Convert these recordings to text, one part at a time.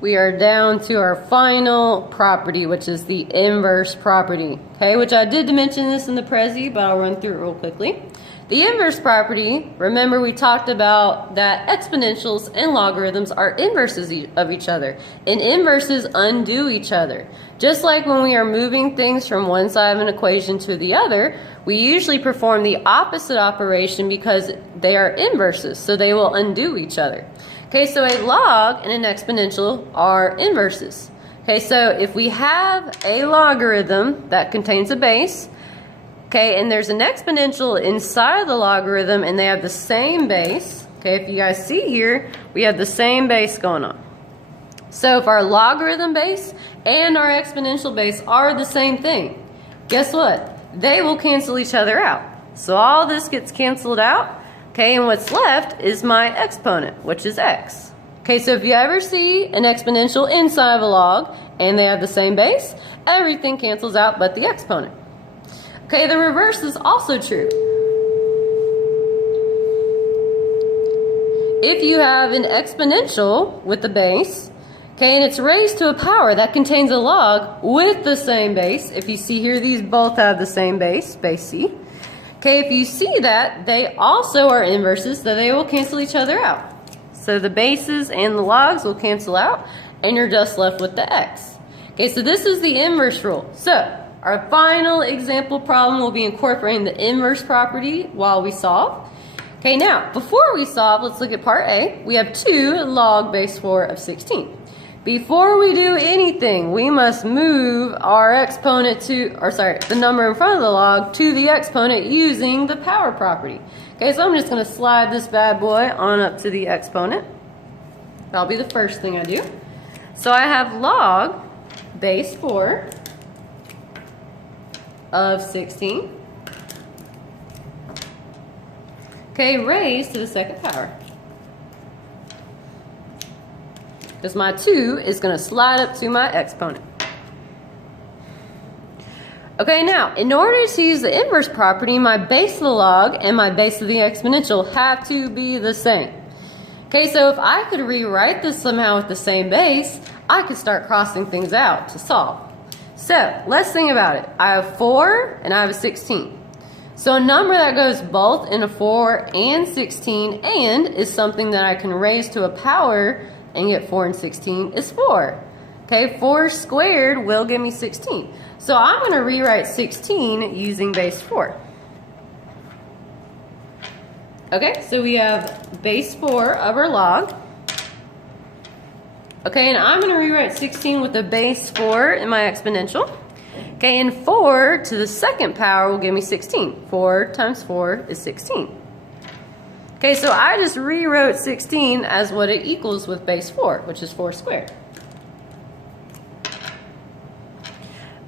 we are down to our final property, which is the inverse property. Okay, which I did mention this in the Prezi, but I'll run through it real quickly. The inverse property, remember we talked about that exponentials and logarithms are inverses of each other, and inverses undo each other. Just like when we are moving things from one side of an equation to the other, we usually perform the opposite operation because they are inverses, so they will undo each other. Okay, so a log and an exponential are inverses. Okay, so if we have a logarithm that contains a base, okay, and there's an exponential inside the logarithm and they have the same base, okay, if you guys see here, we have the same base going on. So if our logarithm base and our exponential base are the same thing, guess what? They will cancel each other out. So all this gets canceled out, okay, and what's left is my exponent, which is x. Okay, so if you ever see an exponential inside of a log and they have the same base, everything cancels out but the exponent. Okay, the reverse is also true. If you have an exponential with the base, okay, and it's raised to a power that contains a log with the same base, if you see here, these both have the same base, base c. Okay, if you see that, they also are inverses, so they will cancel each other out. So the bases and the logs will cancel out, and you're just left with the x. Okay, so this is the inverse rule. So our final example problem will be incorporating the inverse property while we solve. Okay, now, before we solve, let's look at part A. We have 2 log base 4 of 16. Before we do anything, we must move our exponent to, the number in front of the log to the exponent using the power property. Okay, so I'm just going to slide this bad boy on up to the exponent. That'll be the first thing I do. So I have log base 4 of 16, okay, raised to the second power. Because my 2 is going to slide up to my exponent. Okay, now, in order to use the inverse property, my base of the log and my base of the exponential have to be the same. Okay, so if I could rewrite this somehow with the same base, I could start crossing things out to solve. So, let's think about it. I have 4 and I have a 16. So a number that goes both in a 4 and 16 and is something that I can raise to a power and get 4 and 16 is 4. Okay, 4 squared will give me 16. So I'm going to rewrite 16 using base 4. Okay, so we have base 4 of our log. Okay, and I'm going to rewrite 16 with the base 4 in my exponential. Okay, and 4 to the second power will give me 16. 4 times 4 is 16. Okay, so I just rewrote 16 as what it equals with base 4, which is 4 squared.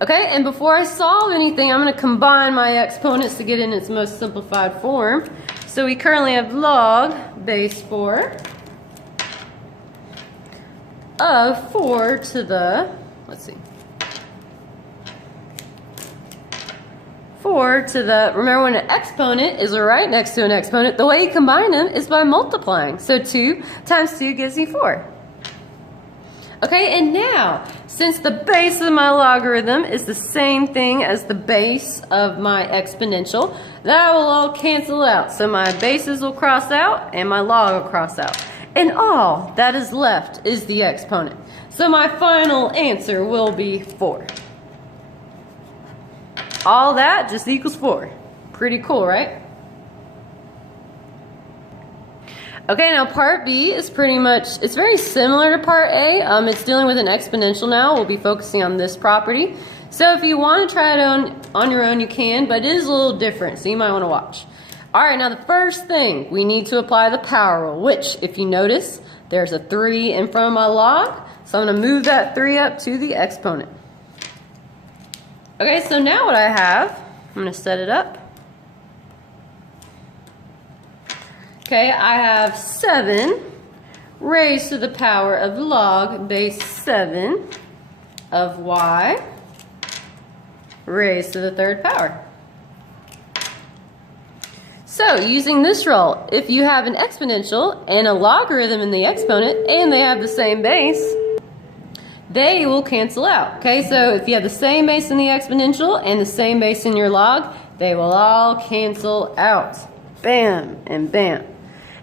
Okay, and before I solve anything, I'm going to combine my exponents to get in its most simplified form. So we currently have log base 4 of 4 to the, let's see, 4 to the, remember when an exponent is right next to an exponent, the way you combine them is by multiplying. So 2 times 2 gives me 4. Okay, and now, since the base of my logarithm is the same thing as the base of my exponential, that will all cancel out. So my bases will cross out and my log will cross out. And all that is left is the exponent. So my final answer will be 4. All that just equals 4. Pretty cool, right? Okay, now part B is pretty much, it's very similar to part A. It's dealing with an exponential now. We'll be focusing on this property. So if you want to try it on your own, you can, but it is a little different, so you might want to watch. All right, now the first thing, we need to apply the power rule, which, if you notice, there's a 3 in front of my log, so I'm going to move that 3 up to the exponent. Okay, so now what I have, I'm going to set it up. Okay, I have 7 raised to the power of log base 7 of y raised to the third power. So, using this rule, if you have an exponential and a logarithm in the exponent and they have the same base, they will cancel out. Okay, so if you have the same base in the exponential and the same base in your log, they will all cancel out. Bam and bam.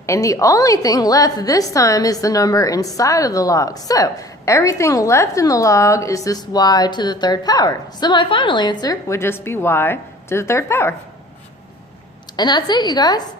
And the only thing left this time is the number inside of the log. So everything left in the log is just y to the third power. So my final answer would just be y to the third power. And that's it, you guys.